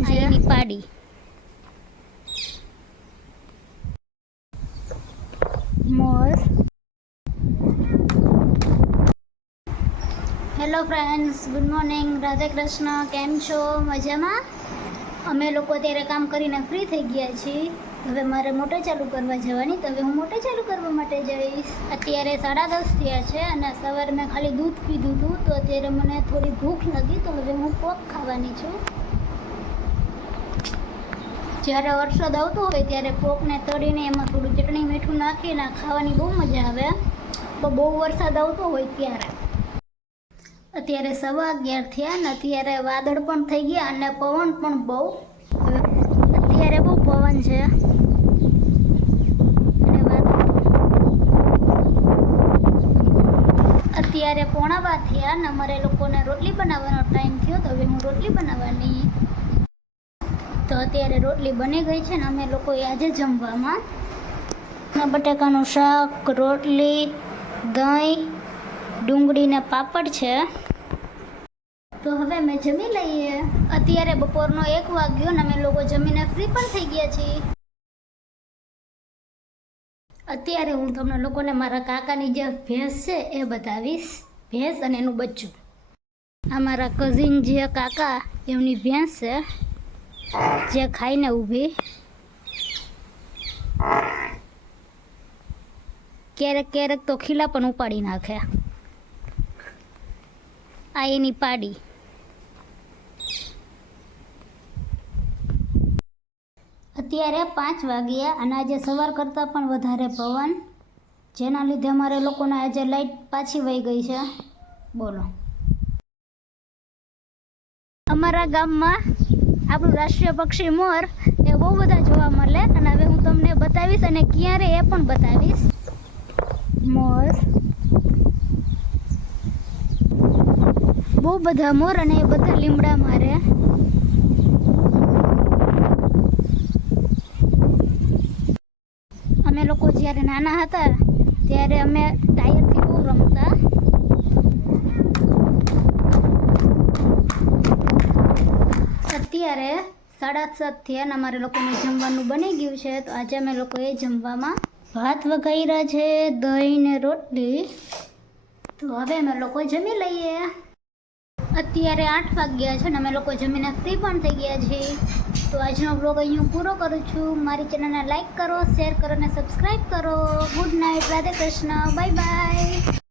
Location છે એની પાડી મોર. Hello friends, good morning, Radhe Krishna. કેમ છો? મજામાં? અમે લોકો અત્યારે કામ કરીને ફ્રી થઈ ગયા છીએ. હવે મારે મોટર ચાલુ કરવા જવાની, તો હવે હું મોટર ચાલુ કરવા માટે જઈશ. અત્યારે 10:30 થયા છે અને સવારે મેં ખાલી દૂધ પીધું હતું, તો અત્યારે મને થોડી ભૂખ લાગી, તો હવે હું પોક ખાવાની છું. જ્યારે વરસાદ આવતો હોય ત્યારે પોકને તળીને એમાં થોડું ચટણી મીઠું નાખીને ખાવાની બહુ મજા આવે. તો બહુ વરસાદ આવતો હોય ત્યારે. અત્યારે 11:15 થયા અને અત્યારે વાદળ પણ થઈ ગયા અને પવન પણ બહુ. અત્યારે બહુ પવન છે અને વાદળ. અત્યારે 11:15 થયા અને અમારે લોકોને રોટલી બનાવવાનો ટાઈમ થયો, તો હવે હું રોટલી બનાવવાની. તો અત્યારે રોટલી બની ગઈ છે ને અમે લોકોએ આજે જમવામાં બટાકાનું શાક, રોટલી, દહીં, ડુંગળી ને પાપડ છે. તો હવે અમે જમી લઈએ. અત્યારે બપોરનો 1 વાગ્યો ને અમે લોકો જમીને ફ્રી પણ થઈ ગયા છીએ. અત્યારે હું તમને લોકોને મારા કાકાની જે ભેંસ છે એ બતાવીશ. ભેંસ અને એનું બચ્ચું. આ મારા કઝિન જે કાકા એમની ભેંસ છે જે ખાઈને ઊભી. ક્યારેક ક્યારેક તો ખીલા પણ ઉપાડી નાખે. આ એની પાડી. અત્યારે 5 વાગ્યા અને આજે સવાર કરતાં પણ વધારે પવન, જેના લીધે અમારે લોકોને આજે લાઈટ પાછી વહી ગઈ છે. બોલો. અમારા ગામમાં આપણું રાષ્ટ્રીય પક્ષી મોર એ બહુ બધા જોવા મળે અને હવે હું તમને બતાવીશ અને ક્યારે એ પણ બતાવીશ. મોર, બહુ બધા મોર અને એ બધા લીમડા મારે. અમે લોકો જ્યારે નાના હતા ત્યારે અમે ટાયરથી બહુ રમતા. અત્યારે 7:30 થયા અને અમારે લોકોને જમવાનું બની ગયું છે. તો આજે અમે લોકોએ જમવામાં ભાત વઘાર્યા છે, દહીં ને રોટલી. તો હવે અમે લોકો જમી લઈએ. અત્યારે 8 વાગ્યા છે અને અમે લોકો જમીને ફ્રી પણ થઈ ગયા છીએ. તો આજનો બ્લોગ અહીં પૂરો કરું છું. મારી ચેનલને લાઈક કરો, શેર કરો અને સબસ્ક્રાઈબ કરો. Good night, Radhe Krishna, bye bye.